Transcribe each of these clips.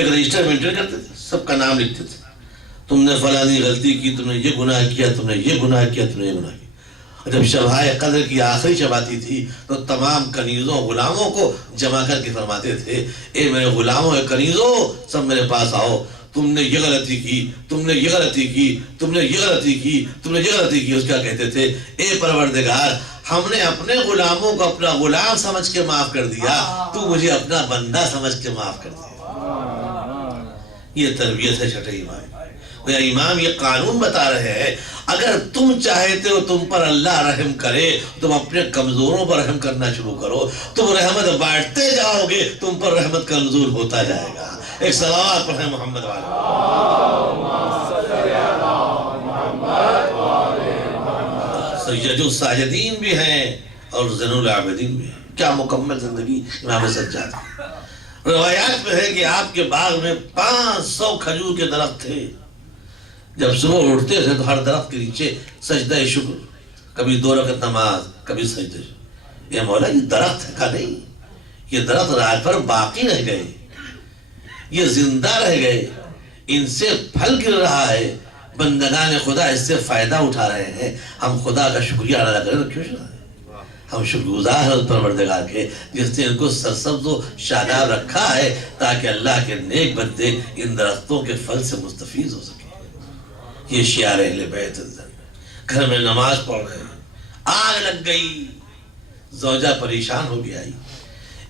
ایک register maintain کرتے تھے، سب کا نام لکھتے تھے، تم نے فلانی غلطی کی، تم نے یہ گناہ کیا، تم نے یہ گناہ کیا، تم نے یہ گناہ کیا۔ جب شبائے قدر کی آخری شب آتی تھی تو تمام کنیزوں غلاموں کو جمع کر کے فرماتے تھے، اے میرے غلاموں، اے کنیزوں، سب میرے پاس آؤ، تم نے یہ غلطی کی، تم نے یہ غلطی کی، تم نے یہ غلطی کی، تم نے یہ غلطی کی۔ اس کا کہتے تھے، اے پروردگار، ہم نے اپنے غلاموں کو اپنا غلام سمجھ کے معاف کر دیا، تو مجھے اپنا بندہ سمجھ کے معاف کر دیا۔ یہ تربیت ہے چھٹے امام۔ امام یہ قانون بتا رہے ہیں، اگر تم چاہتے ہو تم پر اللہ رحم کرے، تم اپنے کمزوروں پر رحم کرنا شروع کرو، تم رحمت بانٹتے جاؤ گے، تم پر رحمت کا نزول ہوتا جائے گا۔ ایک صلوات پڑھیں محمد والے۔ سید الساجدین بھی ہیں اور زین العابدین بھی ہیں۔ کیا مکمل زندگی امام سجاد کی۔ روایات میں ہے کہ آپ کے باغ میں 500 کھجور کے درخت تھے۔ جب صبح اٹھتے تھے تو ہر درخت کے نیچے سجدہ شکر، کبھی 2 رکعت نماز، کبھی سجدہ شکر۔ یہ مولا یہ درخت ہے کا نہیں، یہ درخت رات بھر باقی رہ گئے، یہ زندہ رہ گئے، ان سے پھل گر رہا ہے، بندگان خدا اس سے فائدہ اٹھا رہے ہیں۔ ہم خدا کا شکریہ ادا کریں تو کیوں شکریہ؟ ہم شکر گزار ہیں اس پروردگار کے جس نے ان کو سرسبز و شاداب رکھا ہے تاکہ اللہ کے نیک بندے ان درختوں کے پھل سے مستفید ہو سکیں۔ یہ شعار اہل بیت گھر میں نماز پڑھ رہے ہیں، آگ لگ گئی، زوجہ پریشان ہو گیا،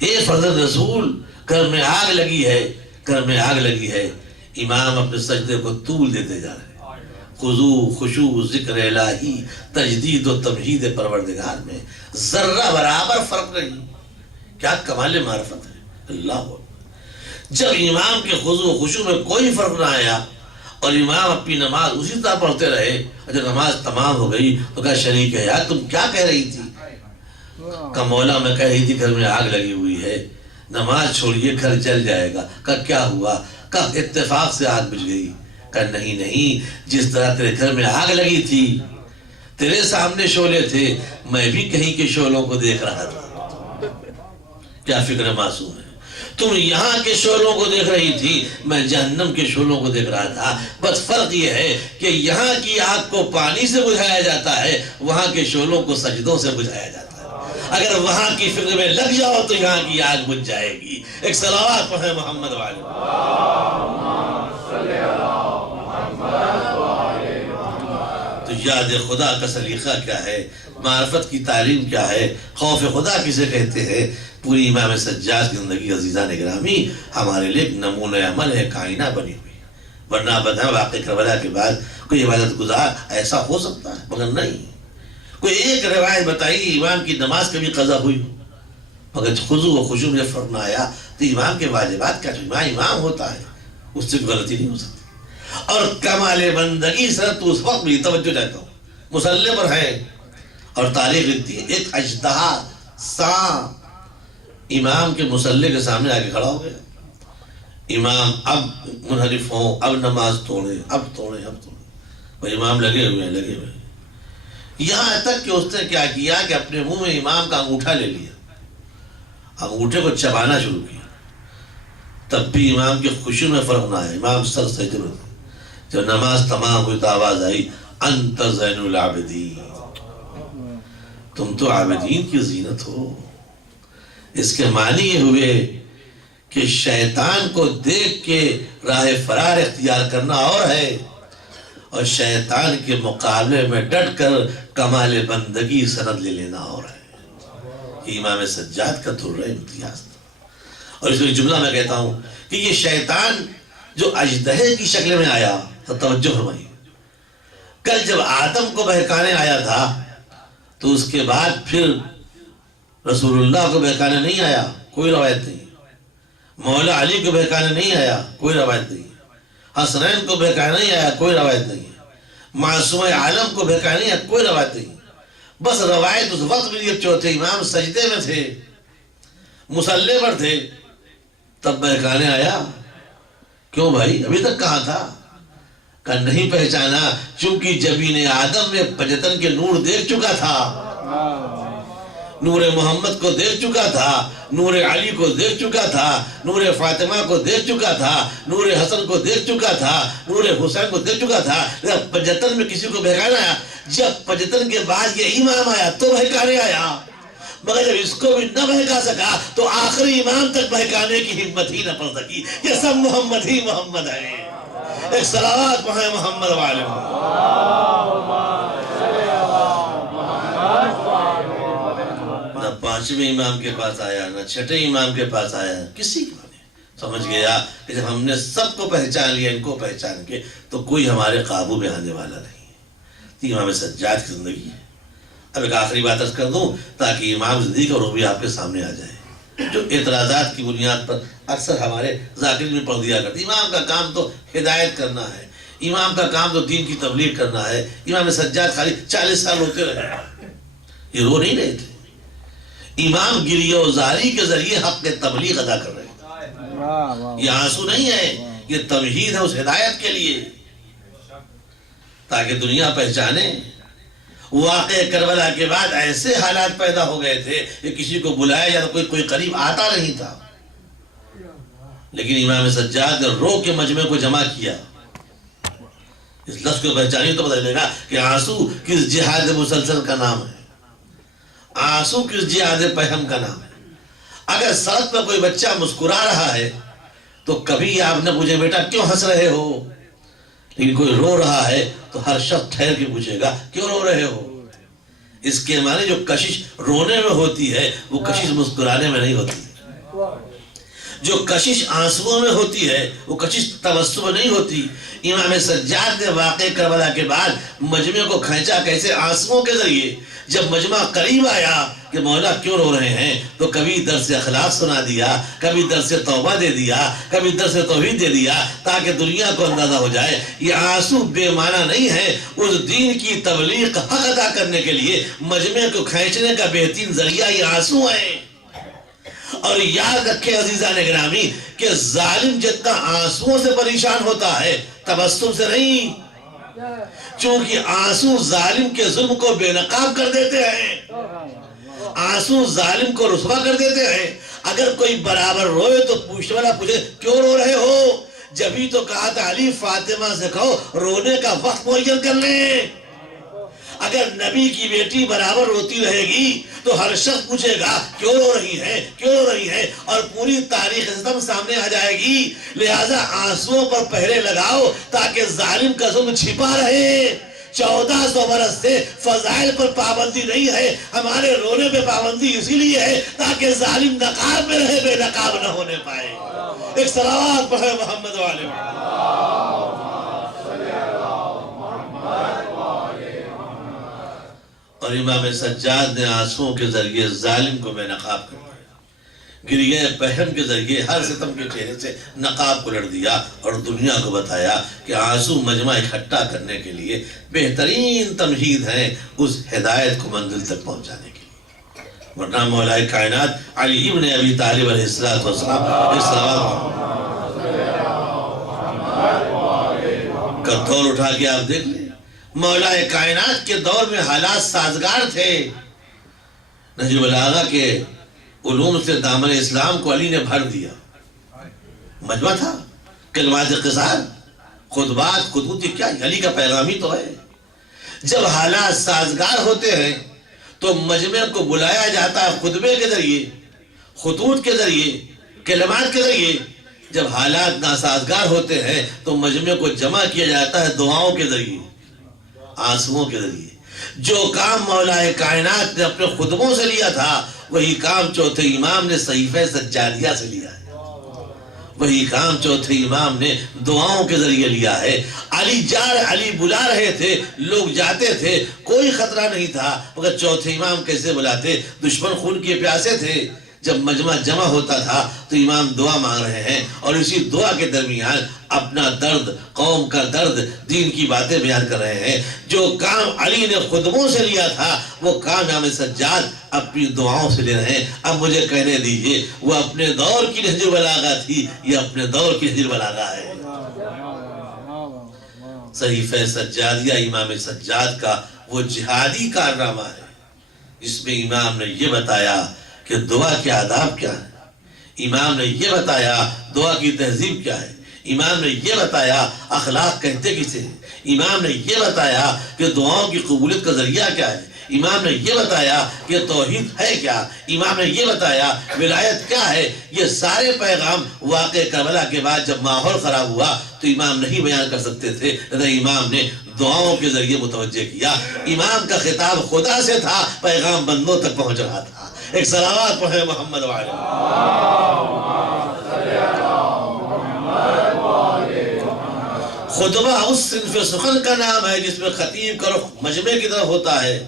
اے فرزند رسول گھر میں آگ لگی ہے، گھر میں آگ لگی ہے۔ امام اپنے سجدے کو طول دیتے جا رہے ہیں۔ خضوع، خشوع، ذکر الہی، تجدید و تمجید پروردگار میں ذرہ برابر فرق نہیں۔ کیا کمال معرفت ہے اللہ ہو۔ جب امام کے خضوع و خشوع میں کوئی فرق نہ آیا اور امام اپنی نماز اسی طرح پڑھتے رہے، جب نماز تمام ہو گئی تو کہا شریک ہے یار تم کیا کہہ رہی تھی؟ کہا مولا میں کہہ رہی تھی گھر میں آگ لگی ہوئی ہے، نماز چھوڑیے گھر جل جائے گا۔ کہا کیا ہوا؟ کہا اتفاق سے آگ بجھ گئی۔ کہا نہیں، جس طرح تیرے گھر میں آگ لگی تھی، تیرے سامنے شعلے تھے، میں بھی کہیں کے شعلوں کو دیکھ رہا تھا۔ کیا فکر معصوم ہے؟ تم یہاں کے شعلوں کو دیکھ رہی تھی، میں جہنم کے شعلوں کو دیکھ رہا تھا۔ بس فرق یہ ہے کہ یہاں کی آگ کو پانی سے بجھایا جاتا ہے، وہاں کے شعلوں کو سجدوں سے بجھایا جاتا ہے۔ اگر وہاں کی فکر میں لگ جاؤ تو یہاں کی آگ بجھ جائے گی۔ ایک صلوات پڑھیں محمد والے۔ تو یاد خدا کا سلیقہ کیا ہے، معرفت کی تعلیم کیا ہے، خوف خدا کسے کہتے ہیں، پوری امام سجاد کی زندگی عزیزان گرامی ہمارے لیے ایک نمونہ عمل ہے، کائنہ بنی ہوئی۔ ورنہ بتائیں واقع کربلا کے بعد کوئی عبادت گزار ایسا ہو سکتا ہے؟ مگر نہیں۔ کوئی ایک روایت بتائیے امام کی نماز کبھی قضا ہوئی؟ مگر خضوع و خشوع میں فرق نہ آیا تو امام کے واجبات کا جو امام ہوتا ہے اس سے غلطی نہیں ہو سکتی۔ اور کمال بندگی سے تو اس وقت بھی توجہ چاہتا ہوں، مصلی پر ہے اور تاریخ لکھتی ہے ایک اژدہا سانپ امام کے مصلی کے سامنے آگے کھڑا ہو گیا۔ امام اب منحرف ہوں، اب نماز توڑیں، اب توڑیں۔ وہ امام لگے ہوئے ہیں یہاں تک کہ اس نے کیا کیا کہ اپنے منہ میں امام کا انگوٹھا لے لیا، انگوٹھے کو چبانا شروع کیا۔ تب بھی امام کے خشوع میں فرق نہ آیا، امام سر سجدے میں تھے۔ جب نماز تمام ہوئی تو آواز آئی انت زین العابدین، تم تو عابدین کی زینت ہو۔ اس کے معنی یہ ہوئے کہ شیطان کو دیکھ کے راہ فرار اختیار کرنا اور ہے، اور شیطان کے مقابلے میں ڈٹ کر کمال بندگی سند لے لینا اور ہے۔ یہ امام سجاد کا درہ امتیاز تھا۔ اور اس میں جملہ میں کہتا ہوں کہ یہ شیطان جو اژدہے کی شکل میں آیا، توجہ فرمائیے، کل جب آدم کو بہکانے آیا تھا تو اس کے بعد پھر رسول اللہ کو بہکانے نہیں آیا، کوئی روایت نہیں۔ مولا علی کو بہکانے نہیں آیا، کوئی روایت نہیں۔ حسنین کو بہکانے نہیں آیا، کوئی روایت نہیں۔ معصوم عالم کو بہکانے نہیں آیا، کوئی روایت نہیں۔ بس روایت اس وقت بھی یہ چوتھے امام سجدے میں تھے، مصلی پر تھے، تب بہکانے آیا۔ کیوں بھائی ابھی تک کہاں تھا؟ کہ نہیں پہچانا چونکہ جبین آدم میں پنجتن کے نور دیکھ چکا تھا۔ نور محمد کو دیکھ چکا تھا، نور علی کو دیکھ چکا تھا، نور فاطمہ کو دیکھ چکا تھا، نور حسن کو دیکھ چکا تھا، نور حسین کو دیکھ چکا تھا۔ جب 75 میں کسی کو بہکانا آیا، جب 75 کے بعد یہ امام آیا تو بہکانے آیا، مگر جب اس کو بھی نہ بہکا سکا تو آخری امام تک بہکانے کی ہمت ہی نہ پڑ سکی۔ یہ سب محمد ہی محمد ہے۔ ایک صلوات پڑھیں محمد والے نہ 5ویں امام کے پاس آیا، نہ 6ٹھے امام کے پاس آیا، کسی کو نہیں سمجھ گیا کہ جب ہم نے سب کو پہچان لیا، ان کو پہچان کے، تو کوئی ہمارے قابو میں آنے والا نہیں ہے۔ امام سجاد کی زندگی ہے۔ اب ایک آخری بات عرض کر دوں تاکہ امام زندگی کا روح بھی آپ کے سامنے آ جائے، جو اعتراضات کی بنیاد پر اکثر ہمارے ذاکرین میں پڑھ دیا کرتے۔ امام کا کام تو ہدایت کرنا ہے، امام کا کام تو دین کی تبلیغ کرنا ہے۔ امام سجاد خالی 40 سال ہوتے رہے، یہ رو نہیں رہے تھے، امام گریہ و زاری کے ذریعے حق کے تبلیغ ادا کر رہے تھے۔ یہ آنسو نہیں ہے، یہ تمہید ہے اس ہدایت کے لیے، تاکہ دنیا پہچانے۔ واقع کربلا کے بعد ایسے حالات پیدا ہو گئے تھے کہ کسی کو بلایا یا کوئی قریب آتا نہیں تھا، لیکن امام سجاد نے رو کے مجمع کو جمع کیا۔ اس لفظ کو پہچانی تو پتہ چلے گا کہ آنسو کس جہاد مسلسل کا نام ہے، آنسو کس جہاد پہم کا نام ہے۔ اگر سڑک پر کوئی بچہ مسکرا رہا ہے تو کبھی آپ نے پوچھے بیٹا کیوں ہنس رہے ہو، لیکن کوئی رو رہا ہے تو ہر شخص ٹھہر کے پوچھے گا کیوں رو رہے ہو۔ اس کے معنی جو کشش رونے میں ہوتی ہے وہ کشش مسکرانے میں نہیں ہوتی، جو کشش آنسوؤں میں ہوتی ہے وہ کشش تبسم میں نہیں ہوتی۔ امام سجاد نے واقع کربلا کے بعد مجمع کو کھینچا کیسے؟ آنسوؤں کے ذریعے۔ جب مجمع قریب آیا کہ مولا کیوں رو رہے ہیں تو کبھی درس اخلاق سنا دیا، کبھی درس توبہ دے دیا، کبھی درس توحید دے دیا، تاکہ دنیا کو اندازہ ہو جائے یہ آنسو بے معنی نہیں ہے، اس دین کی تبلیغ حق ادا کرنے کے لیے مجمع کو کھینچنے کا بہترین ذریعہ یہ آنسو ہے۔ اور یاد رکھیں عزیزان گرامی کہ ظالم جتنا آنسوؤں سے پریشان ہوتا ہے تبسم سے نہیں، چونکہ آنسو ظالم کے ظلم کو بے نقاب کر دیتے ہیں، آنسو ظالم کو رسوا کر دیتے ہیں۔ اگر کوئی برابر روئے تو پوچھنے والا پوچھے کیوں رو رہے ہو، جبھی تو کہا تھا علی فاطمہ سے کہو رونے کا وقت معین کر لیں۔ اگر نبی کی بیٹی برابر روتی رہے گی تو ہر شخص پوچھے گا کیوں رو رہی ہے، کیوں رو رہی ہے، اور پوری تاریخ ستم سامنے آ جائے گی۔ لہٰذا آنسوؤں پر پہرے لگاؤ تاکہ ظالم کا ظلم چھپا رہے۔ 1400 برس سے فضائل پر پابندی نہیں ہے، ہمارے رونے پہ پابندی اسی لیے ہے تاکہ ظالم نقاب میں رہے، بے نقاب نہ ہونے پائے۔ ایک صلوات پڑھے محمد والے۔ اور امام سجاد نے آنسوؤں کے ذریعے ظالم کو بے نقاب کر دیا، گریہ پہم کے ذریعے ہر ستم کے چہرے سے نقاب کو لڑ دیا، اور دنیا کو بتایا کہ آنسو مجمع اکٹھا کرنے کے لیے بہترین تمہید ہیں اس ہدایت کو منزل تک پہنچانے کے لیے۔ ورنہ مولا کائنات علی ابن ابی طالب علیہ السلام اس سوال کا دور اٹھا کے آپ دیکھ لیں، مولا کائنات کے دور میں حالات سازگار تھے۔ نہج البلاغہ کے علوم سے دامن اسلام کو علی نے بھر دیا، مجمع تھا، کلمات قصار، خطبات، خطوط، کیا علی کا پیغامی تو ہے۔ جب حالات سازگار ہوتے ہیں تو مجمع کو بلایا جاتا ہے خطبے کے ذریعے، خطوط کے ذریعے، کلمات کے ذریعے۔ جب حالات ناسازگار ہوتے ہیں تو مجمع کو جمع کیا جاتا ہے دعاؤں کے ذریعے، آنسوؤں کے ذریعے۔ جو کام مولا کائنات نے اپنے خطبوں سے لیا تھا وہی کام چوتھے امام نے صحیفہ سجادیہ سے لیا ہے، وہی کام چوتھے امام نے دعاؤں کے ذریعے لیا ہے۔ علی بلا رہے تھے، لوگ جاتے تھے، کوئی خطرہ نہیں تھا، مگر چوتھے امام کیسے بلاتے؟ دشمن خون کے پیاسے تھے۔ جب مجمع جمع ہوتا تھا تو امام دعا مانگ رہے ہیں، اور اسی دعا کے درمیان اپنا درد، قوم کا درد، دین کی باتیں بیان کر رہے ہیں۔ جو کام علی نے خطبوں سے لیا تھا وہ کام امام سجاد اپنی دعاؤں سے لے رہے ہیں۔ اب مجھے کہنے دیجئے وہ اپنے دور کی نہج البلاغہ تھی یا اپنے دور کی نہج البلاغہ ہے؟ صحیفہ سجادیہ امام سجاد کا وہ جہادی کارنامہ ہے جس میں امام نے یہ بتایا کہ دعا کے آداب کیا ہے، امام نے یہ بتایا دعا کی تہذیب کیا ہے، امام نے یہ بتایا اخلاق کہتے کسے ہیں، امام نے یہ بتایا کہ دعاؤں کی قبولیت کا ذریعہ کیا ہے، امام نے یہ بتایا کہ توحید ہے کیا، امام نے یہ بتایا ولایت کیا ہے۔ یہ سارے پیغام واقع کربلا کے بعد جب ماحول خراب ہوا تو امام نہیں بیان کر سکتے تھے، امام نے دعاؤں کے ذریعے متوجہ کیا۔ امام کا خطاب خدا سے تھا، پیغام بندوں تک پہنچ رہا تھا۔ ایک صلوات پڑھیں محمد وعلی۔ خطبہ اس صنف سخن کا نام ہے جس میں خطیب کا رخ مجمع کی طرف ہوتا ہے۔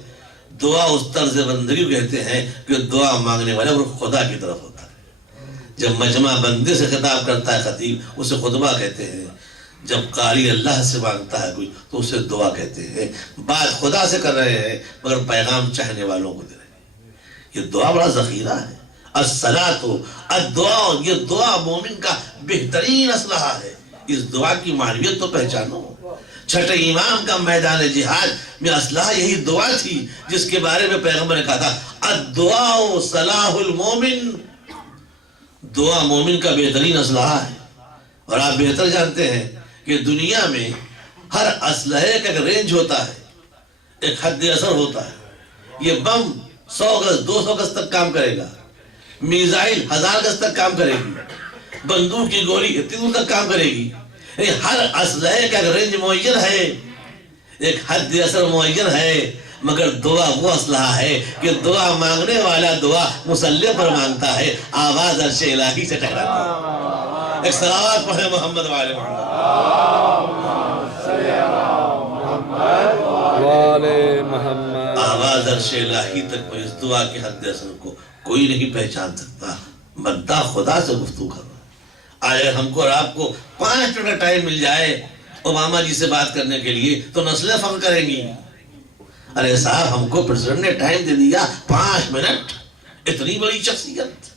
دعا اس طرز بندگی کہتے ہیں کہ دعا مانگنے والے رخ خدا کی طرف ہوتا ہے۔ جب مجمع بندے سے خطاب کرتا ہے خطیب، اسے خطبہ کہتے ہیں۔ جب قاری اللہ سے مانگتا ہے کوئی تو اسے دعا کہتے ہیں۔ بات خدا سے کر رہے ہیں مگر پیغام چاہنے والوں کو دے رہے ہیں۔ یہ دعا بڑا ذخیرہ ہے۔ الصلاۃ الدعاء، یہ دعا مومن کا بہترین اسلحہ ہے۔ اس دعا کی معنویت تو پہچانو۔ چھٹے امام کا میدان جہاد میں اسلحہ یہی دعا تھی جس کے بارے میں پیغمبر نے کہا تھا الدعاء صلاح المومن، دعا مومن کا بہترین اسلحہ ہے۔ اور آپ بہتر جانتے ہیں کہ دنیا میں ہر اسلحے کا ایک رینج ہوتا ہے، ایک حد اثر ہوتا ہے۔ یہ بم 100 گز 200 گز تک کام کرے گا، میزائل 1000 گز تک کام کرے گی، بندوق کی گولی اتنی دور تک کام کرے گی۔ ہر اسلحے کا رینج معین ہے، ایک حد اثر معین ہے، مگر دعا وہ اسلحہ ہے کہ دعا مانگنے والا دعا مسلح پر مانگتا ہے، آواز عرش الہی سے ٹکراتی ہے۔ ایک صلوات پڑھیں محمد وعلی محمد۔ آواز عرش الہی تک اس دعا کے حد اثر کو کوئی نہیں پہچان سکتا۔ بندہ خدا سے گفتگو کر رہا ہے۔ آئے ہم کو اور آپ کو 5 منٹ کا ٹائم مل جائے اوباما جی سے بات کرنے کے لیے تو نسلیں فخر کریں گی۔ ارے صاحب ہم کو پریزیڈنٹ نے ٹائم دے دیا 5 منٹ، اتنی بڑی شخصیت،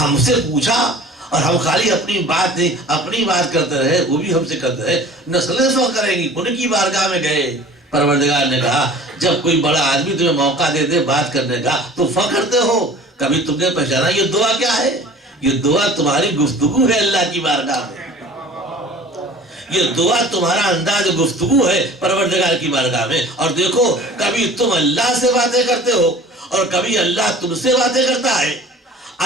ہم سے پوچھا اور ہم خالی اپنی بات کرتے رہے، وہ بھی ہم سے کرتے رہے، نسلیں فخر کریں گی۔ ان کی بارگاہ میں گئے، پروردگار نے کہا جب کوئی بڑا آدمی تمہیں موقع دے دے بات کرنے کا تو فخر کرتے ہو، کبھی تم نے پہچانا یہ دعا کیا ہے؟ یہ دعا تمہاری گفتگو ہے اللہ کی بارگاہ میں، یہ دعا تمہارا انداز گفتگو ہے پروردگار کی بارگاہ میں۔ اور دیکھو کبھی تم اللہ سے باتیں کرتے ہو اور کبھی اللہ تم سے باتیں کرتا ہے۔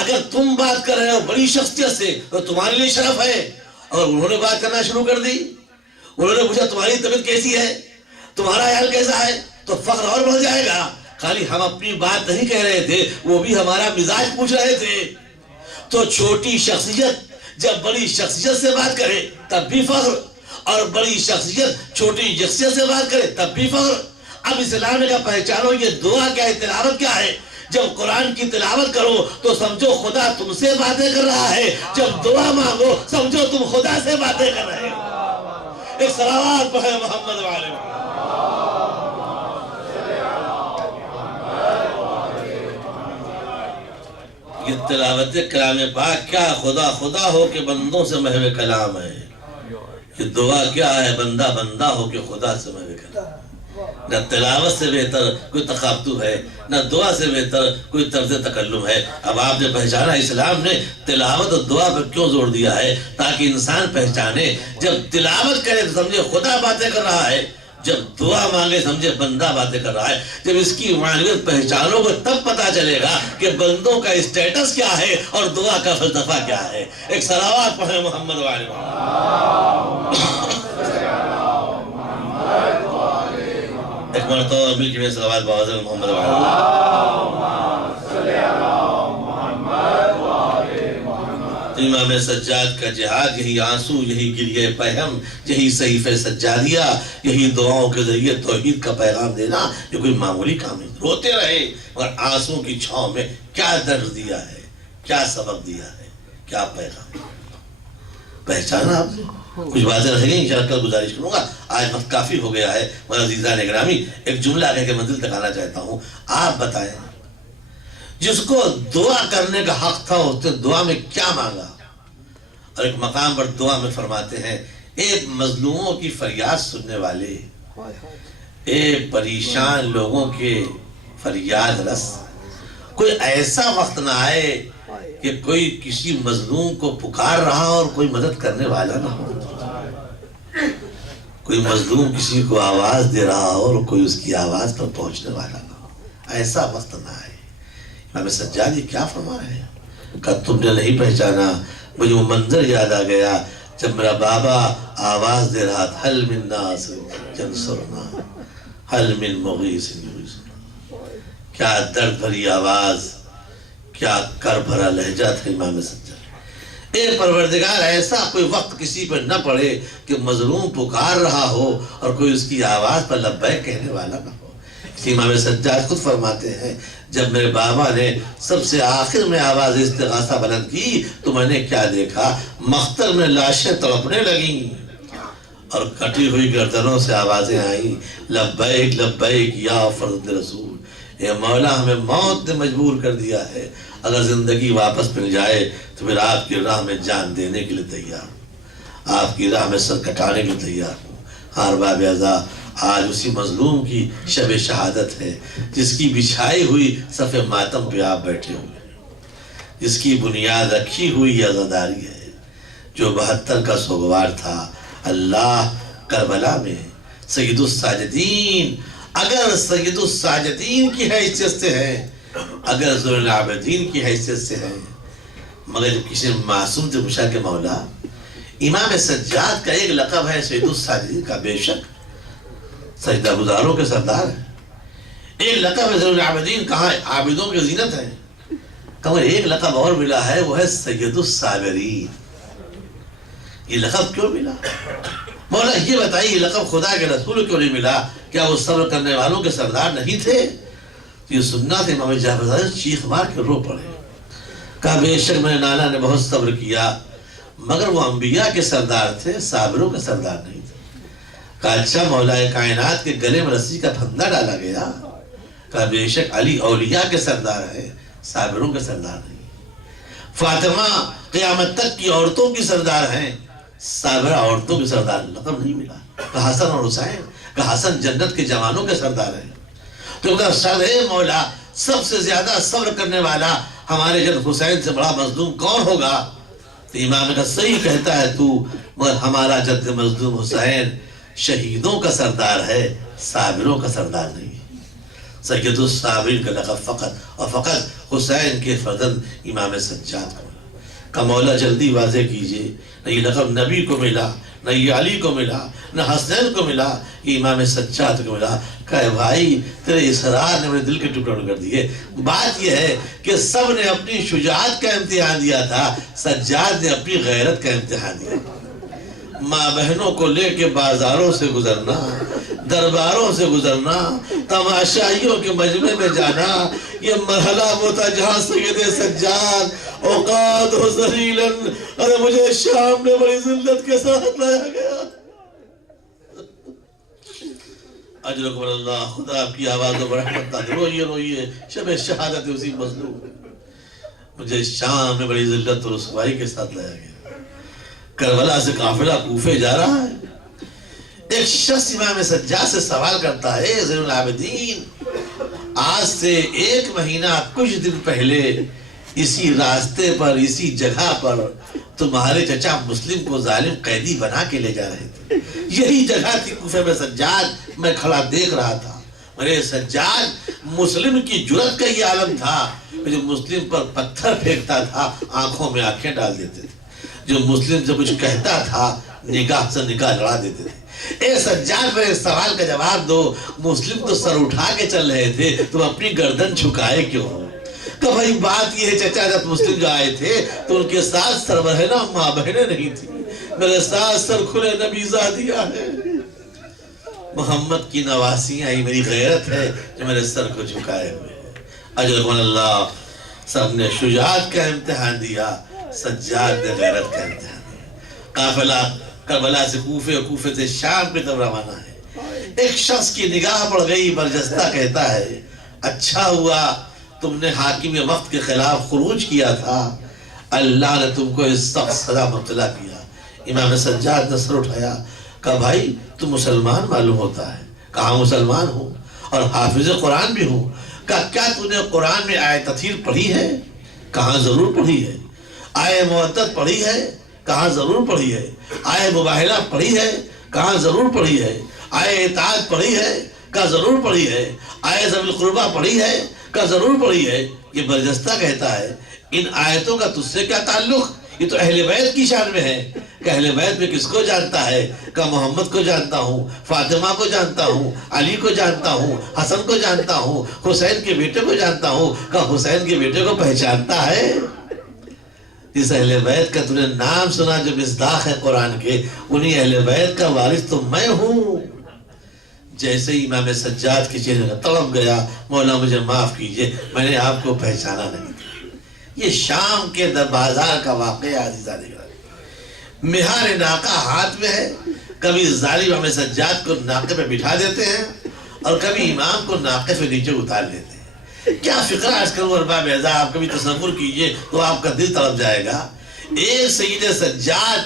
اگر تم بات کر رہے ہو بڑی شخصیت سے تو تمہارے لیے شرف ہے، اور انہوں نے بات کرنا شروع کر دی، انہوں نے پوچھا تمہاری طبیعت کیسی ہے، تمہارا حال کیسا ہے، تو فخر اور بڑھ جائے گا۔ خالی ہم اپنی بات نہیں کہہ رہے تھے، وہ بھی ہمارا مزاج پوچھ رہے تھے۔ تو چھوٹی شخصیت جب بڑی شخصیت سے بات کرے تب بھی فخر، اور بڑی شخصیت چھوٹی شخصیت سے بات کرے تب بھی فخر۔ اب اسلام نے کہا پہچانو یہ دعا کیا ہے، تلاوت کیا ہے۔ جب قرآن کی تلاوت کرو تو سمجھو خدا تم سے باتیں کر رہا ہے، جب دعا مانگو سمجھو تم خدا سے باتیں کر رہے ہو۔ ایک صلوات پڑھیں محمد وعلی۔ یہ تلاوت کلام پاک کیا خدا خدا ہو کہ بندوں سے محو کلام ہے، یہ دعا کیا ہے بندہ بندہ ہو کہ خدا سے محو کلام۔ نہ تلاوت سے بہتر کوئی تخاطب ہے، نہ دعا سے بہتر کوئی طرز تکلم ہے۔ اب آپ نے پہچانا اسلام نے تلاوت اور دعا پر کیوں زور دیا ہے، تاکہ انسان پہچانے جب تلاوت کرے تو سمجھے خدا باتیں کر رہا ہے، جب دعا مانگے سمجھے بندہ باتیں کر رہا ہے۔ جب اس کی معنویت پہچانو گے تب پتا چلے گا کہ بندوں کا اسٹیٹس کیا ہے اور دعا کا فلسفہ کیا ہے۔ ایک صلوات پڑھیں محمد وعلی۔ ایک مرتبہ مل کے میں صلوات بہذر محمد وعلی۔ امام سجاد کا جہاد یہی آنسو، یہی گریہ پہم، یہی صحیفہ سجادیہ، یہی دعاؤں کے ذریعے توحید کا پیغام دینا، یہ کوئی معمولی کام نہیں۔ روتے رہے اور آنسو کی چھاؤں میں کیا درس دیا ہے، کیا سبق دیا ہے، کیا پیغام پہچانا آپ نے۔ کچھ باتیں رہ گئی انشاءاللہ کل گزارش کروں گا، آج وقت کافی ہو گیا ہے۔ میرے عزیزان گرامی ایک جملہ کہہ کے منزل تک آنا چاہتا ہوں۔ آپ بتائیں جس کو دعا کرنے کا حق تھا اس نے دعا میں کیا مانگا؟ اور ایک مقام پر دعا میں فرماتے ہیں ایک مظلوموں کی فریاد سننے والے، ایک پریشان لوگوں کے فریاد رس، کوئی ایسا وقت نہ آئے کہ کوئی کسی مظلوم کو پکار رہا اور کوئی مدد کرنے والا نہ ہو، کوئی مظلوم کسی کو آواز دے رہا ہو اور کوئی اس کی آواز پر پہنچنے والا نہ ہو، ایسا وقت نہ آئے۔ امام سجاد یہ کیا فرما رہے ہیں کہ تم نے نہیں پہچانا؟ مجھے وہ منظر یاد آ گیا جب میرا بابا آواز دے رہا تھا، حل من ناصر ینصرنا، حل من مغیث یغیثنا۔ کیا درد بھری آواز، کیا کر بھرا لہجہ تھا امام سجاد۔ اے پروردگار، ایسا کوئی وقت کسی پر نہ پڑے کہ مظلوم پکار رہا ہو اور کوئی اس کی آواز پر لبیک کہنے والا نہ ہو۔ امام سجاد خود فرماتے ہیں جب میرے بابا نے سب سے آخر میں آواز استغاثہ بلند کی تو میں نے کیا دیکھا، مختر میں لاشیں تڑپنے لگیں اور کٹی ہوئی گردنوں سے آوازیں آئیں، لبیک لبیک یا فرد رسول۔ اے مولا، ہمیں موت نے مجبور کر دیا ہے، اگر زندگی واپس مل جائے تو پھر آپ کی راہ میں جان دینے کے لیے تیار ہوں، آپ کی راہ میں سر کٹانے کے لیے تیار ہوں۔ ہاں باب اعزا، آج اسی مظلوم کی شب شہادت ہے جس کی بچھائی ہوئی صف ماتم پہ آپ بیٹھے ہوئے ہیں، جس کی بنیاد رکھی ہوئی عزاداری ہے، جو 72 کا سوگوار تھا۔ اللہ کربلا میں سید الساجدین، اگر سید الساجدین کی حیثیت سے ہے، اگر زین العابدین کی حیثیت سے ہے، مگر جب کسی معصوم سے پوچھا کہ مولا، امام سجاد کا ایک لقب ہے سید الساجدین کا، بے شک سجدہ گزاروں کے سردار ہے، ایک لقب ہے زین العابدین، کہاں عابدوں کی زینت ہے، کہاں ایک لقب اور ملا ہے، وہ ہے سید الصابرین۔ یہ لقب کیوں ملا؟ مولا یہ بتائیے، یہ لقب خدا کے رسول کیوں نہیں ملا؟ کیا وہ صبر کرنے والوں کے سردار نہیں تھے؟ یہ سننا تھا۔ امام جعفر صادق چیخ مار کے رو پڑے، کہا بے شک میرے نانا نے بہت صبر کیا، مگر وہ انبیاء کے سردار تھے، صابروں کے سردار نہیں تھے۔ کہا اچھا مولا کائنات کے گلے میں رسی کا پھندا ڈالا گیا؟ کہا بے شک علی اولیاء کے سردار ہے، صابروں کے سردار نہیں۔ فاطمہ قیامت تک کی عورتوں کی سردار ہیں، صابرہ عورتوں کے سردار لقب نہیں ملا۔ کہا حسن اور حسین، کہا حسن جنت کے جوانوں کے سردار ہیں۔ تو کہا شاید اے مولا، سب سے زیادہ صبر کرنے والا ہمارے جد حسین سے بڑا مظلوم کون ہوگا؟ تو امام کا صحیح کہتا ہے تو، مگر ہمارا جد مظلوم حسین شہیدوں کا سردار ہے، صابروں کا سردار نہیں۔ سید الصابرین کا لقب فقط اور فقط حسین کے فرزند امام سجاد کو ملا۔ کہ مولا جلدی واضح کیجئے، نہ یہ لقب نبی کو ملا، نہ یہ علی کو ملا، نہ حسین کو ملا، یہ امام سجاد کو ملا۔ کہ بھائی تیرے اصرار نے میرے دل کے ٹکڑے کر دیے۔ بات یہ ہے کہ سب نے اپنی شجاعت کا امتحان دیا تھا، سجاد نے اپنی غیرت کا امتحان دیا۔ ماں بہنوں کو لے کے بازاروں سے گزرنا، درباروں سے گزرنا، تماشائیوں کے مجمع میں جانا، یہ مرحلہ وہ تھا جہاں سید سجاد اوقات و ذلیلاً، ارے مجھے شام میں بڑی ذلت کے ساتھ لایا گیا۔ اجرکم اللہ، خدا آپ کی آواز و رحمت نہ دے، روئیے روئیے، شب شہادت اسی مظلوم، مجھے شام میں بڑی ذلت و رسوائی کے ساتھ لایا گیا۔ کربلا سے قافلہ کوفے جا رہا ہے، ایک شخص امام سجاد سے سوال کرتا ہے، زین العابدین آج سے 1 مہینہ کچھ دن پہلے اسی راستے پر، اسی جگہ پر تمہارے چچا مسلم کو ظالم قیدی بنا کے لے جا رہے تھے، یہی جگہ تھی کوفے میں سجاد، میں کھڑا دیکھ رہا تھا۔ میرے سجاد مسلم کی جرأت کا یہ عالم تھا، جو مسلم پر پتھر پھینکتا تھا آنکھوں میں آنکھیں ڈال دیتے تھے، جو مسلم سے کچھ کہتا تھا نگاہ سے نگاہ لڑا دیتے تھے۔ اے سجاد میرے سوال کا جواب دو، مسلم تو سر اٹھا کے چل رہے تھے، تم اپنی گردن چھکائے کیوں ہو؟ کہ بھائی بات یہ ہے چچا، جب مسلم جو آئے تھے تو ان کے ساتھ سربراہ ماں بہنیں نہیں تھی، میرے ساتھ سر کھلے نبی زادیاں ہیں، محمد کی نواسیاں ہی میری غیرت ہے جو میرے سر کو جھکائے ہوئے ہیں۔ اجرکم اللہ، سب نے شجاعت کا امتحان دیا، سجاد نے غیرت کا امتحان دیا۔ قافلہ کربلا سے کوفے، کوفے سے شام کی طرف روانہ ہے۔ ایک شخص کی نگاہ پڑ گئی، برجستہ کہتا ہے اچھا ہوا تم نے حاکم وقت کے خلاف خروج کیا تھا، اللہ نے تم کو اس سخت سزا مبتلا کیا۔ امام سجاد نے سر اٹھایا، کہا بھائی تم مسلمان معلوم ہوتا ہے؟ کہا مسلمان ہوں اور حافظ قرآن بھی ہوں۔ کیا تو نے قرآن میں آیت تطہیر پڑھی ہے؟ کہاں ضرور پڑھی ہے۔ آیت مودت پڑھی ہے؟ کہاں ضرور پڑھی ہے۔ آیت مباہلہ پڑھی ہے؟ کہاں ضرور پڑھی ہے۔ آیت اطاعت پڑھی ہے؟ کہاں ضرور پڑھی ہے۔ آیت ذوی القربہ پڑھی ہے؟ کہاں ضرور پڑھی ہے۔ یہ برجستہ کہتا ہے ان آیتوں کا تجھ سے کیا تعلق؟ یہ تو اہل بیت کی شان میں ہے کہ اہل بیت میں کس کو جانتا ہے؟ کہ محمد کو جانتا ہوں، فاطمہ کو جانتا ہوں، علی کو جانتا ہوں، حسن کو جانتا ہوں، حسین کے بیٹے کو جانتا ہوں۔ کہ حسین کے بیٹے کو پہچانتا ہے؟ اس اہل بیت کا تُو نے نام سنا جو مصداق ہے قرآن کے، انہی اہل بیت کا وارث تو میں ہوں۔ جیسے امام سجاد کے چہرے کا تڑپ گیا، مولا مجھے معاف کیجئے، میں نے آپ کو پہچانا نہیں۔ یہ شام کے بازار کا واقعہ عزیزان گرامی، مہار ناقہ ہاتھ میں ہے۔ کبھی ظالم امام سجاد کو ناقے پہ بٹھا دیتے ہیں اور کبھی امام کو ناقے سے نیچے اتار لیتے ہیں۔ کیا فقرہ آج کل ارباب اعضاء، آپ کبھی تصور کیجئے تو آپ کا دل تڑپ جائے گا۔ ایک سید سجاد،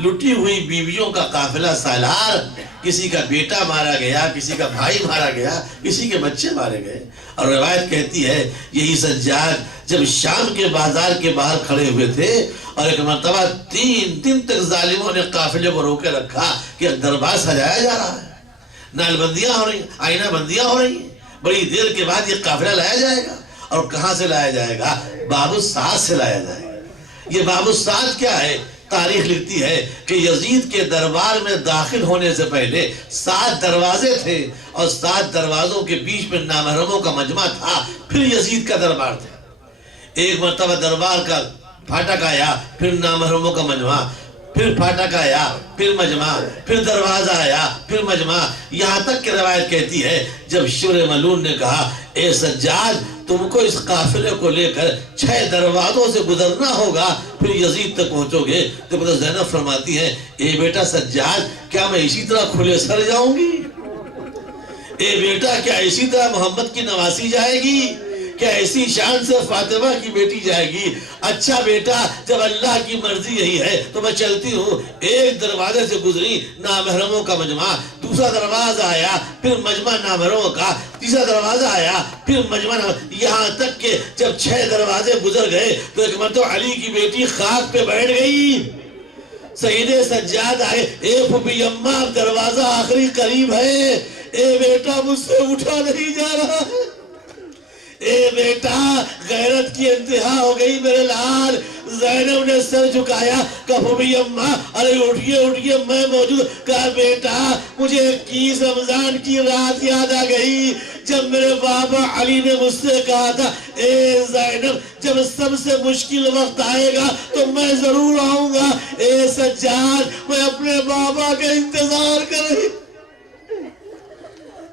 لٹی ہوئی بیویوں کا قافلہ سالار، کسی کا بیٹا مارا گیا، کسی کا بھائی مارا گیا، کسی کے بچے مارے گئے۔ اور روایت کہتی ہے یہی سجاد جب شام کے بازار کے باہر کھڑے ہوئے تھے اور ایک مرتبہ 3 دن تک ظالموں نے قافلے کو روکے رکھا کہ دربار سجایا جا رہا ہے، نال بندیاں ہو رہی ہیں، آئینہ بندیاں ہو رہی ہیں، بڑی دیر کے بعد یہ قافلہ لایا جائے گا۔ اور کہاں سے لایا جائے گا؟ باب السعد سے لایا جائے گا۔ یہ باب السعد کیا ہے؟ تاریخ لکھتی ہے کہ یزید کے دربار میں داخل ہونے سے پہلے 7 دروازے تھے اور 7 دروازوں کے بیچ میں نامحرموں کا مجمع تھا، پھر یزید کا دربار تھا۔ ایک مرتبہ دربار کا پھاٹک آیا، پھر نامحرموں کا مجمع، پھر پھاٹک آیا، پھر مجمع، پھر دروازہ آیا، پھر مجمع، یہاں تک کہ روایت کہتی ہے جب شور ملعون نے کہا اے سجاد تم کو اس قافلے کو لے کر 6 دروازوں سے گزرنا ہوگا پھر یزید تک پہنچو گے، تو پتہ زینب فرماتی ہیں اے بیٹا سجاد کیا میں اسی طرح کھلے سر جاؤں گی؟ اے بیٹا کیا اسی طرح محمد کی نواسی جائے گی؟ کیا ایسی شان سے فاطمہ کی بیٹی جائے گی؟ اچھا بیٹا جب اللہ کی مرضی یہی ہے تو میں چلتی ہوں۔ ایک دروازے سے گزری، نامحرموں کا مجمع، دوسرا دروازہ آیا، پھر مجمع نامحرموں کا، تیسرا دروازہ آیا، پھر مجمع یہاں تک کہ جب 6 دروازے گزر گئے تو ایک مرتبہ علی کی بیٹی خاک پہ بیٹھ گئی۔ سید سجاد آئے، اے پھوپھی اماں دروازہ آخری قریب ہے، اے بیٹا مجھ سے اٹھا نہیں جا رہا ہے، اے بیٹا غیرت کی انتہا ہو گئی میرے لال۔ زینب نے سر جھکایا، کہا پھوپھی اماں ارے اٹھئے اٹھئے میں موجود۔ کہا بیٹا مجھے 21 رمضان کی رات یاد آ گئی جب میرے بابا علی نے مجھ سے کہا تھا اے زینب جب سب سے مشکل وقت آئے گا تو میں ضرور آؤں گا۔ اے سجاد میں اپنے بابا کا انتظار کر رہی ہوں،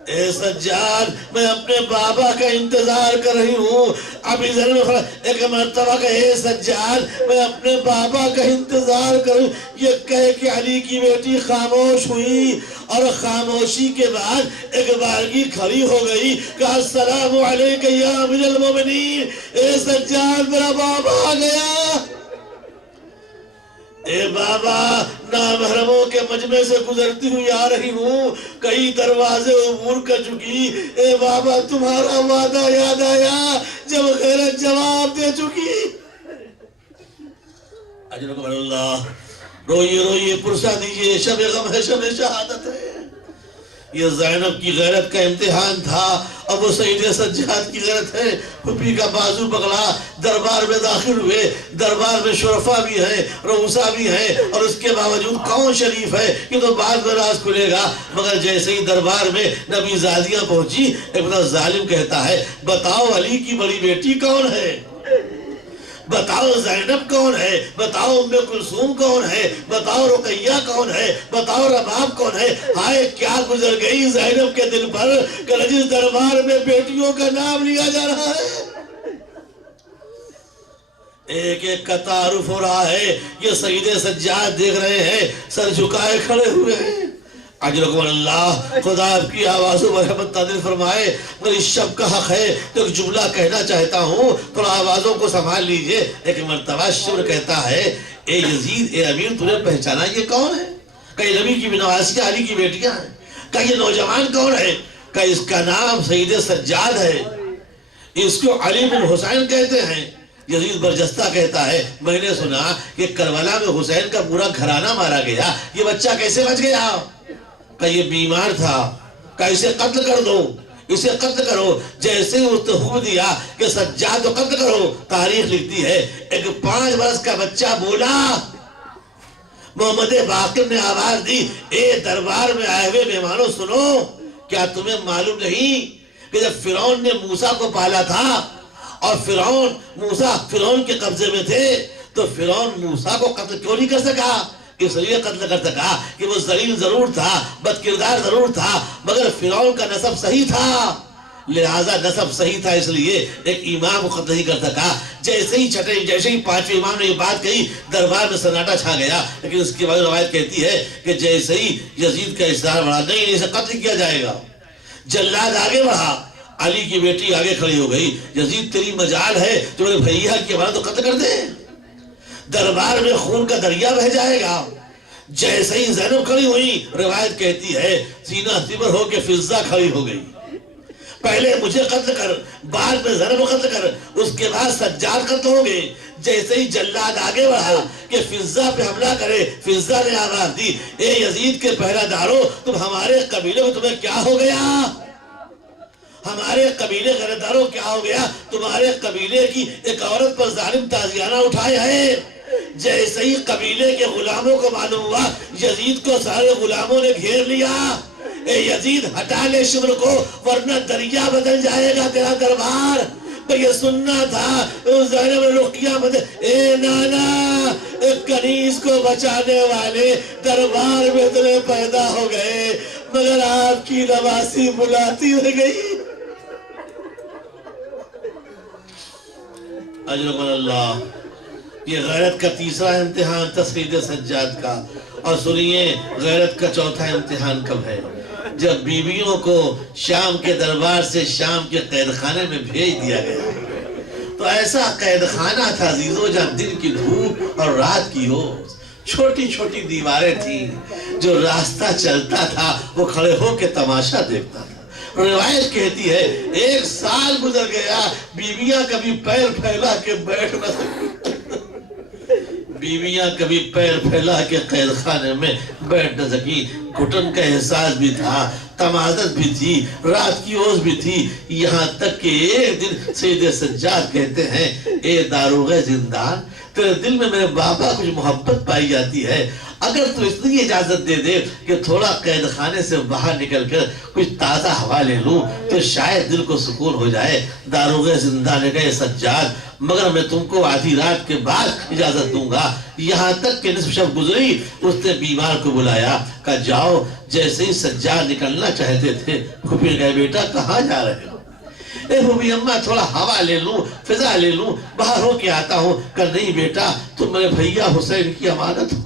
اے سجاد میں اپنے بابا کا انتظار کر رہی ہوں۔ ابھی ضرور ایک مرتبہ کہ اے سجاد میں اپنے بابا کا انتظار کر رہی ہوں، یہ کہہ کہ علی کی بیٹی خاموش ہوئی اور خاموشی کے بعد ایک بارگی کھڑی ہو گئی، کہا السلام علیکہ یا امیر المومنین۔ اے سجاد میرا بابا آ گیا۔ اے بابا نامحرموں کے مجمع سے گزرتی ہوئی آ رہی ہوں، کئی دروازے عبور کر چکی، اے بابا تمہارا وعدہ یاد آیا جب غیرت جواب دے چکی۔ اجرکم اللہ، روئیے روئیے پرسا دیجئے، شب غم ہے شب شہادت ہے۔ یہ زینب کی غیرت کا امتحان تھا، اب وہ سید سجاد کی غیرت ہے۔ پھوپھی کا بازو پکڑا، دربار میں داخل ہوئے، دربار میں شرفا بھی ہیں، رؤسا بھی ہیں، اور اس کے باوجود کون شریف ہے یہ تو بعد میں راز کھلے گا۔ مگر جیسے ہی دربار میں نبی زادیاں پہنچی، ایک بڑا ظالم کہتا ہے بتاؤ علی کی بڑی بیٹی کون ہے؟ بتاؤ زینب کون ہے؟ بتاؤ ام کلثوم کون ہے؟ بتاؤ رقیہ کون ہے؟ بتاؤ رباب کون ہے؟ ہائے کیا گزر گئی زینب کے دل پر کہ جس دربار میں بیٹیوں کا نام لیا جا رہا ہے ایک ایک کا تعارف ہو رہا ہے۔ یہ سید سجاد دیکھ رہے ہیں، سر جھکائے کھڑے ہوئے ہیں۔ اجرکم اللہ، خدا آپ کی آوازوں پر رحمت نازل فرمائے۔ مگر اس شب کا حق ہے تو ایک جملہ کہنا چاہتا ہوں، تھوڑا آوازوں کو سنبھال لیجئے۔ ایک مرتبہ شبر کہتا ہے اے یزید اے امیر تو نے پہچانا یہ کون ہے؟ کہ یہ نبی کی نواسیاں علی کی بیٹیاں ہیں۔ کہ یہ نوجوان کون ہے؟ کہ اس کا نام سید سجاد ہے۔ اس کو علی بن حسین کہتے ہیں۔ یزید برجستہ کہتا ہے میں نے سنا کہ کربلا میں حسین کا پورا گھرانہ مارا گیا، یہ بچہ کیسے بچ گیا؟ کہ یہ بیمار تھا، کہ اسے قتل کر دو، اسے قتل کرو۔ جیسے ہی اس نے حکم دیا کہ سجاد کو قتل کرو، تاریخ لکھتی ہے ایک 5 برس کا بچہ بولا، محمد باقر نے آواز دی، اے دربار میں آئے ہوئے مہمانوں سنو، کیا تمہیں معلوم نہیں کہ جب فرعون نے موسیٰ کو پالا تھا اور فرعون کے قبضے میں تھے تو فرعون موسیٰ کو قتل کیوں نہیں کر سکا؟ اس لیے قتل کر سکا کہ وہ ذلیل ضرور تھا، بد کردار ضرور تھا، مگر فرعون کا نسب صحیح تھا، لہذا نسب صحیح تھا اس لیے ایک امام کو قتل نہیں کر سکا۔ جیسے ہی 5ویں امام نے یہ بات کہی، دربار میں سناٹا چھا گیا۔ لیکن اس کے بعد روایت کہتی ہے کہ جیسے ہی یزید کا اصرار بڑھا، نہیں اسے قتل کیا جائے گا، جلاد آگے بڑھا، علی کی بیٹی آگے کھڑی ہو گئی، یزید تیری مجال ہے جو میرے بھیا کی ہمارا تو قتل کر دے، دربار میں خون کا دریا بہ جائے گا۔ جیسے ہی زینب کھڑی ہوئی، روایت کہتی ہے سینہ سبر ہو کے فضہ کھڑی ہو گئی، پہلے مجھے قتل کر، بعد میں زینب کو قتل کر، اس کے بعد سجاد قتل ہو گئے۔ جیسے ہی جلاد آگے بڑھا کہ فضہ پہ حملہ کرے، فضہ نے آواز دی، اے یزید کے پہرہ دارو، تم ہمارے قبیلے میں تمہیں کیا ہو گیا؟ ہمارے قبیلے غیرتداروں کیا ہو گیا؟ تمہارے قبیلے کی ایک عورت پر ظالم تازیانہ اٹھائے ہیں۔ جیسے ہی قبیلے کے غلاموں کو معلوم ہوا یزید کو سارے غلاموں نے گھیر لیا، اے یزید ہٹا لے شمر کو ورنہ دریا بدل جائے گا تیرا دربار۔ تو یہ سننا تھا، زینب نے رقیہ بدل، اے نانا کنیز کو بچانے والے دربار میں تمہیں پیدا ہو گئے، مگر آپ کی نواسی بلاتی رہ گئی۔ اجرکم اللہ۔ یہ غیرت کا تیسرا امتحان تھا سید سجاد کا، اور سنیے غیرت کا چوتھا امتحان کب ہے؟ جب بیویوں کو شام کے دربار سے شام کے قید خانے میں بھیج دیا گیا، تو ایسا قید خانہ تھا عزیزو جہاں دن کی دھوپ اور رات کی ہو، چھوٹی چھوٹی دیواریں تھیں، جو راستہ چلتا تھا وہ کھڑے ہو کے تماشا دیکھتا تھا۔ روایت کہتی ہے 1 سال گزر گیا، بیویاں کبھی پیر پھیلا کے بیٹھ نہ سکی، بیویاں کبھی پیر پھیلا کے قید خانے میں بیٹھ نہ سکی۔ گھٹن کا احساس بھی تھا، تمازت بھی تھی، رات کی اوز بھی تھی، یہاں تک کہ ایک دن سید سجاد کہتے ہیں اے داروغ زندان، تیرے دل میں میرے بابا کچھ محبت پائی جاتی ہے، اگر تو اس لیے اجازت دے دے کہ تھوڑا قید خانے سے باہر نکل کر کچھ تازہ ہوا لے لوں تو شاید دل کو سکون ہو جائے۔ داروغ زندہ نے کہا سجاد مگر میں تم کو آدھی رات کے بعد اجازت دوں گا۔ یہاں تک کہ نصف شب گزری، اس نے بیمار کو بلایا، کہا جاؤ۔ جیسے ہی سجاد نکلنا چاہتے تھے، پھوپھی کہا بیٹا کہاں جا رہے ہو؟ اے پھوپھی اماں تھوڑا ہوا لے لوں، فضا لے لوں، باہر ہو کے آتا ہوں۔ کہا نہیں بیٹا تم میرے بھیا حسین کی امانت ہو،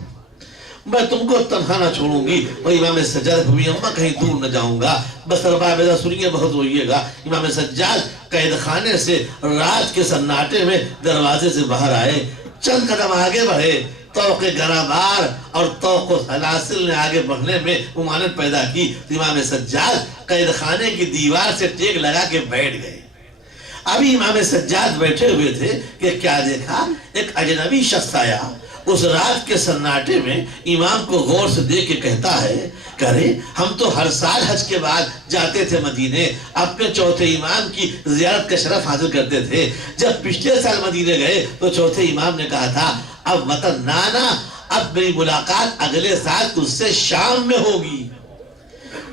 میں تم کو تنہا نہ چھوڑوں گی۔ اور امام سجاد پھوپھی اماں کہیں دور نہ جاؤں گا، بس ربا بیدہ سنیے بہت ہوئیے گا۔ امام سجاد قید خانے سے رات کے سناٹے میں دروازے سے باہر آئے، چند قدم آگے بڑھے، توق گرابار اور توق و سلاسل نے آگے بڑھنے میں ممانعت پیدا کی۔ امام سجاد قید خانے کی دیوار سے ٹیک لگا کے بیٹھ گئے۔ ابھی امام سجاد بیٹھے ہوئے تھے کہ کیا دیکھا، ایک اجنبی شخص آیا، اس رات کے سناٹے میں امام کو غور سے دیکھ کے کہتا ہے کہ ارے ہم تو ہر سال حج کے بعد جاتے تھے مدینے، اپنے چوتھے امام کی زیارت کا شرف حاصل کرتے تھے۔ جب پچھلے سال مدینے گئے تو چوتھے امام نے کہا تھا اب وطن نانا، اب میری ملاقات اگلے سال تجھ سے شام میں ہوگی۔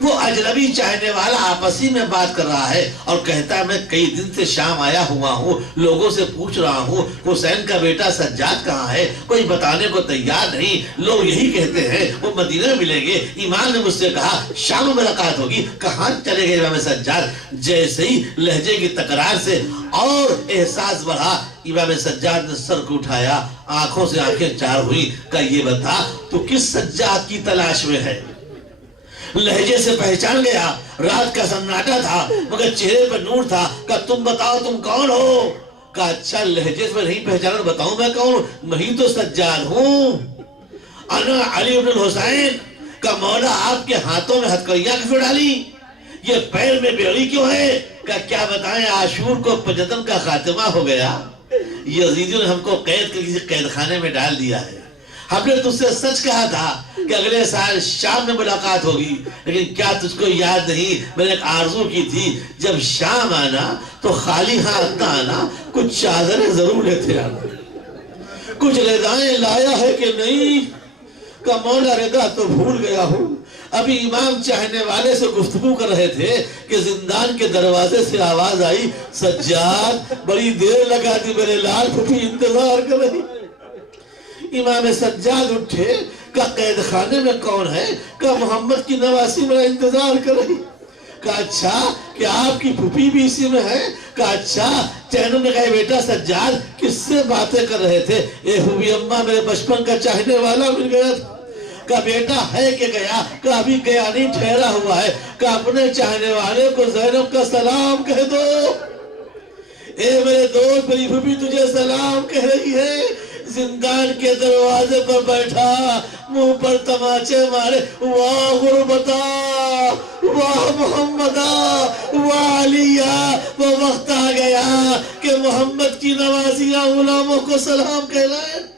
وہ اجنبی چاہنے والا آپسی میں بات کر رہا ہے اور کہتا ہے میں کئی دن سے شام آیا ہوا ہوں، لوگوں سے پوچھ رہا ہوں حسین کا بیٹا سجاد کہاں ہے، کوئی بتانے کو تیار نہیں، لوگ یہی کہتے ہیں وہ مدینہ میں ملیں گے۔ امام نے مجھ سے کہا شام میں ملاقات ہوگی، کہاں چلے گئے امام سجاد؟ جیسے ہی لہجے کی تکرار سے اور احساس بڑھا، امام سجاد نے سر کو اٹھایا، آنکھوں سے آنکھیں چار ہوئی، کہا یہ بتا تو کس سجاد کی تلاش میں ہے؟ لہجے سے پہچان گیا، رات کا سناٹا تھا مگر چہرے پر نور تھا۔ کہا تم بتاؤ تم کون ہو؟ کہا اچھا لہجے سے نہیں پہچانا، بتاؤں میں کون ہوں؟ میں تو سجاد ہوں، انا علی بن الحسین۔ کا مولا آپ کے ہاتھوں میں ہتھکڑیاں کیوں ڈالی؟ یہ پیر میں بیڑی کیوں ہے؟ کہ کیا بتائیں عاشور کو 75 کا خاتمہ ہو گیا، یزیدیوں نے ہم کو قید کے کسی قید خانے میں ڈال دیا ہے، ہم نے تجھ سے سچ کہا تھا کہ اگلے سال شام میں ملاقات ہوگی، لیکن کیا تجھ کو یاد نہیں میں نے ایک آرزو کی تھی جب شام آنا تو خالی ہاتھ نہ آنا، کچھ چادریں ضرور لیتے آنا، کچھ ردائیں لایا ہے کہ نہیں؟ کہ مولا رضا تو بھول گیا ہوں۔ ابھی امام چاہنے والے سے گفتگو کر رہے تھے کہ زندان کے دروازے سے آواز آئی، سجاد بڑی دیر لگا دی، میرے لال پھوپھی انتظار کر رہی۔ امام سجاد اٹھے کہ قید خانے میں کون ہے؟ کہ محمد کی نواسی میرا انتظار کر رہی۔ کہا اچھا کہ آپ کی پھوپھی بھی اسی میں ہے؟ کہا اچھا۔ چینوں نے کہا بیٹا سجاد کس سے باتیں کر رہے تھے؟ اے پھوپھی اماں میرے بچپن کا چاہنے والا مل گیا تھا۔ کہا بیٹا ہے کہ گیا؟ کہا ابھی گیا نہیں، ٹھہرا ہوا ہے۔ کہا اپنے چاہنے والے کو زینب کا سلام کہہ دو۔ اے میرے دوست میری پھوپھی تجھے سلام کہہ رہی ہے۔ زندان کے دروازے پر بیٹھا، منہ پر تماچے مارے، واہ غربتا، واہ محمدہ، واہ علیہ، وہ وقت آ گیا کہ محمد کی نوازیاں غلاموں کو سلام کہلائے۔